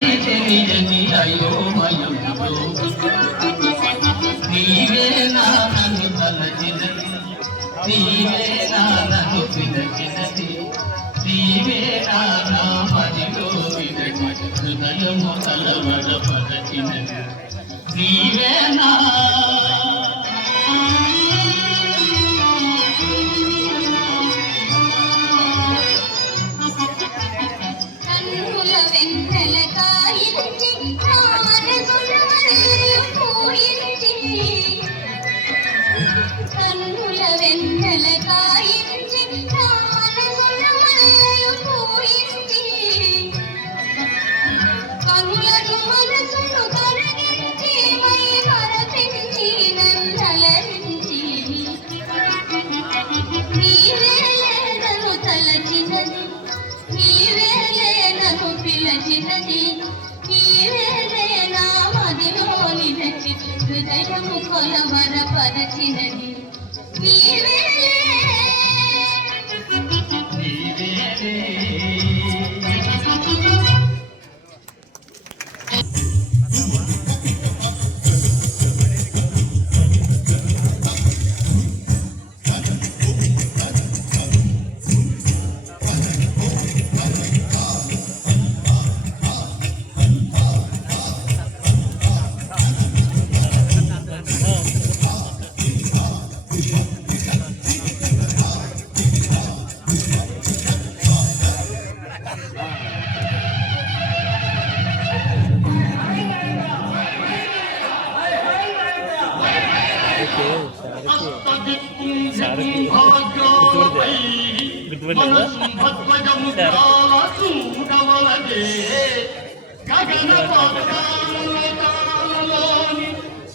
తెలియని అయోమయంలో నీవే నన్ను తలచినది, నీవే నన్ను పిలచినది, నీవే నా మదిలో వినది, హృదయము కలవరపరచినది నీవే నా. హృదయము కొలవరపరచినది నీవే.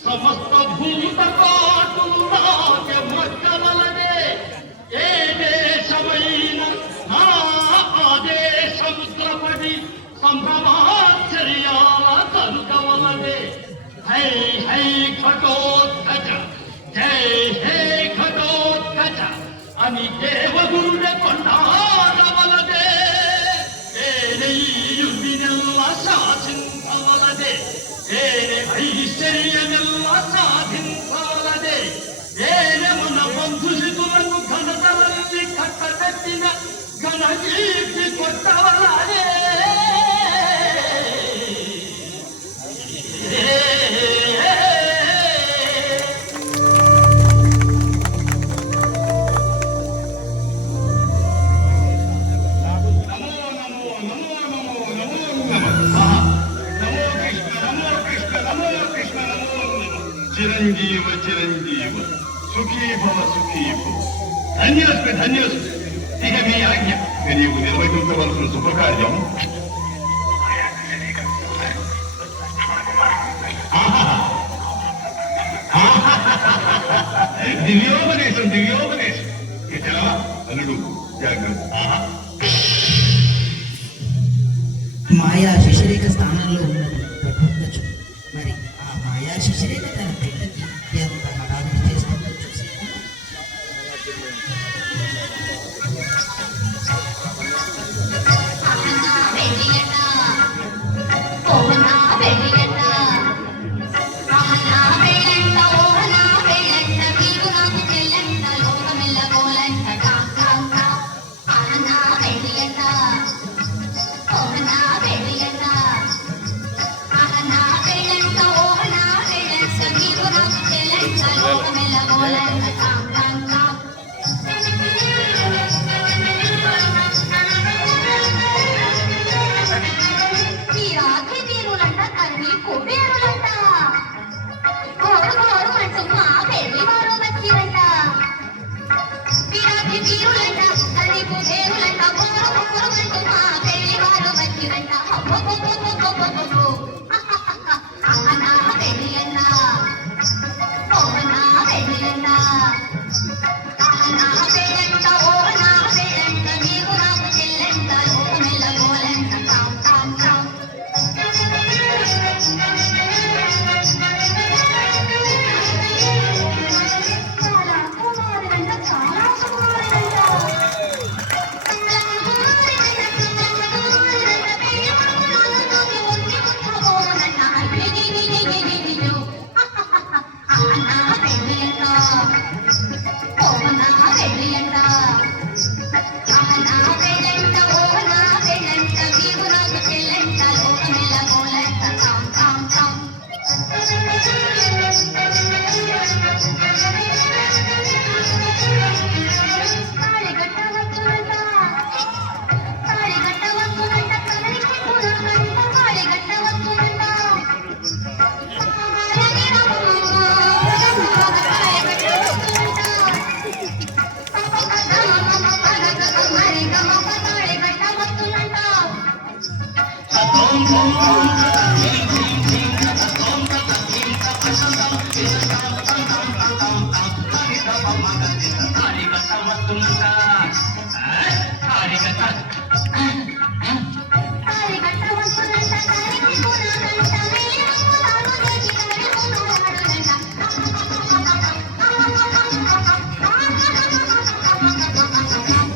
సమస్త భూత మొక్కవలనే ఏ దేశమైన నా ఆదేశముద్రపడి సంభ్రమాశ్చర్యాల కనుకవలనే. హై హై ఘటోత్కచ జై హే ఘటోత్కచ అని దేవగురుడ కొన్నాడవలదే. ఏనెయ్యుడినెల్ల శాసించవలదే, ఏనే ఐశ్వర్యమెల్ల సాధించవలదే, ఏనే మన బంధుశితులకు ఘనతలన్నీ కట్టకట్టిన ఘనకీర్తి కొట్టవలదే. చిరంజీవ చిరంజీవ సుఖీ భవ సుఖీ భవ. ధన్యోస్మి ధన్యోస్మి. ఇక మీ ఆజ్ఞ నీవు నిర్వహించవలసిన శుభకార్యం. దివ్యోపదేశం దివ్యోపదేశం. అల్లుడు జాగ్రత్త. మాయా శశిరేఖ స్థానంలో ఉన్నది ప్రపంచం. మరి ఆ మాయా శశిరేఖ తన పిల్లకి ఎంత హడావిడి చేస్తుందో చూసి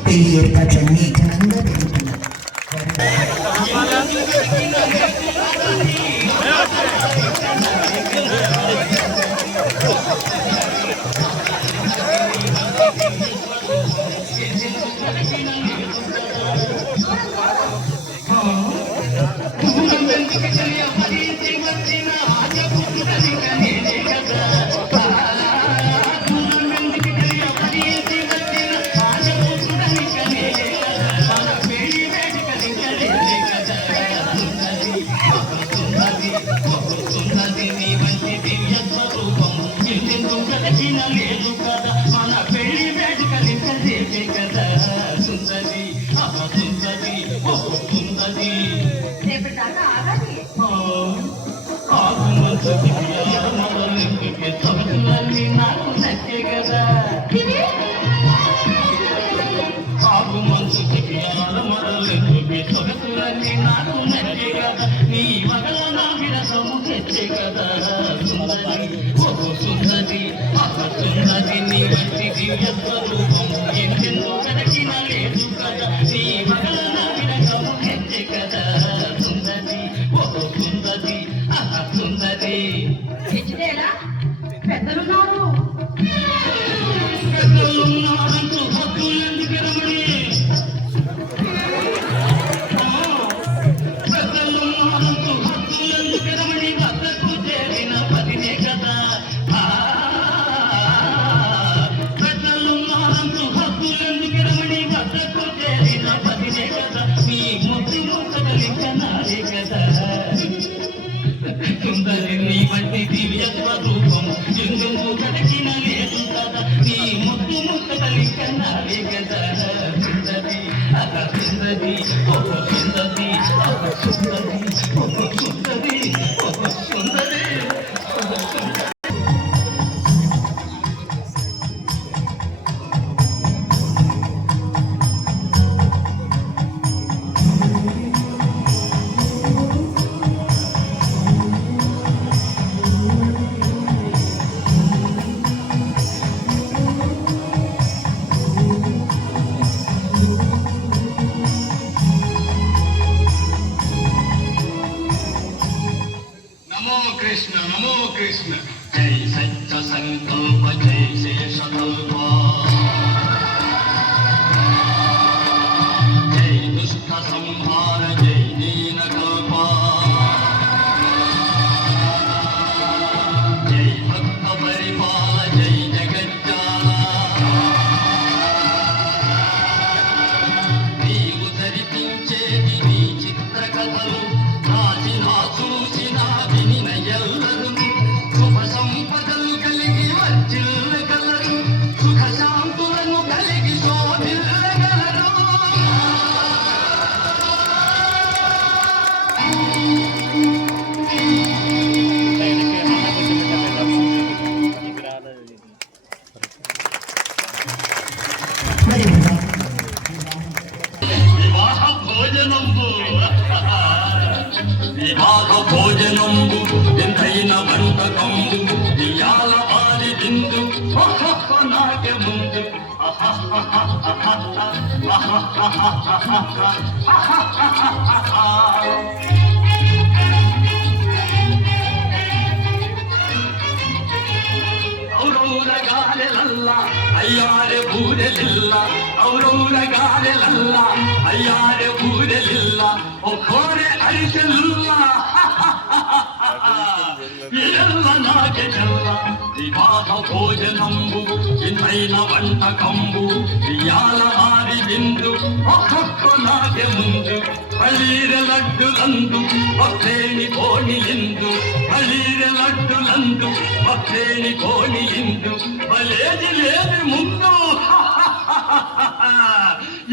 పెళ్లి ఏర్పాట్లన్నీ ఘనంగా జరుగుతున్నది. లేదు కదా మన పెళ్లి వేడుకలించలేదే కదా సుందరి సుందరి సుందరి రేపటి దాకా ఆగాలి. ఆగుమంచుకి మొదలెందుకే సొగసులన్నీ నాకు నచ్చే కదా ఆగుమంచుకి మొదలెందుకే సొగసులన్నీ నాకు నచ్చే కదా నీ వగల నా విరసము తెచ్చే కదా సుందరి సుందరి సుందరి నీ వంటి దివ్య స్వరూపం ఎందెందుకు కదకిన లేదు కదా నీ వగల నా విరసము తెచ్చే కదా సుందరి సుందరి సుందరి తెచ్చితేలా పెద్దలున్నారు. పెద్దలున్నారంటూ హద్దులెందుకు రమణి పెద్దలున్నారంటూ హద్దులెందుకు రమణి వద్దకు చేరిన పదినే కదా పెద్దలున్నారంటూ హద్దులెందుకు రమణి వద్దకు చేరిన పదినే కదా నీ ముద్దు ముక్కలించనాలే కదా సుందరి నీ వంటి దివ్య స్వరూపం ఎందుకు కదకిన లేదు కదా నీ ముద్దు ముక్కలించనాలే కదా సుందరి సుందరి సుందరి సుందరి సుందరి సుందరి నమో కృష్ణ జై సత్య సంకల్ప జై శేషకల్ప జై దుష్ట సంహార జై దీనకల్ప జై భక్త పరిపాల జై జగజ్జాల నీవు ధరిపించేది నీ చిత్రకథలు రాసిన చూసిన వినిన ఎల్లరు శుభ సంపదలు కలిగి వర్జిల్లగలరు సుఖ శాంతులను కలిగి శోభిల్లగలరు మరి వివాహ భోజనంబు వివాహ భోజనంబు ఎంతైన వంటకంబు ఇయాల వారి బిందు నాట్య ముందు ఔరౌరగాలెలల్ల అయ్యారె బూరెలిల్ల ఔరౌరగాలెలల్ల అయ్యారె బూరెలిల్ల ఒక్కోరె అరిసెలుల్ల ఇరల్ల నాకె చెల్ల వివాహ భోజనంబు చిన్నైన వంటకంబు ఇయాల ఆరి బిందు ఒక్కొక్క నాకె ముందు పలీరె లడ్డులందు భక్తేని కోణిలిందు పలీరె లడ్డులందు భక్తేని కోణిలిందు బలేది లేది ముందు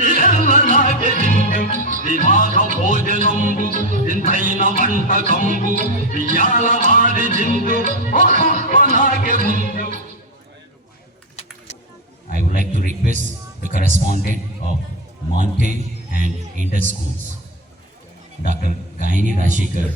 ఏళ్ళ నాటి విందు వివాహ భోజనంబు ఇంతైన వంటకంబు ఇయాల వారి జిందు నాకే ముందు. I would like to request the correspondent of Mountain and Inter Schools, Dr. Gaini Rashikar,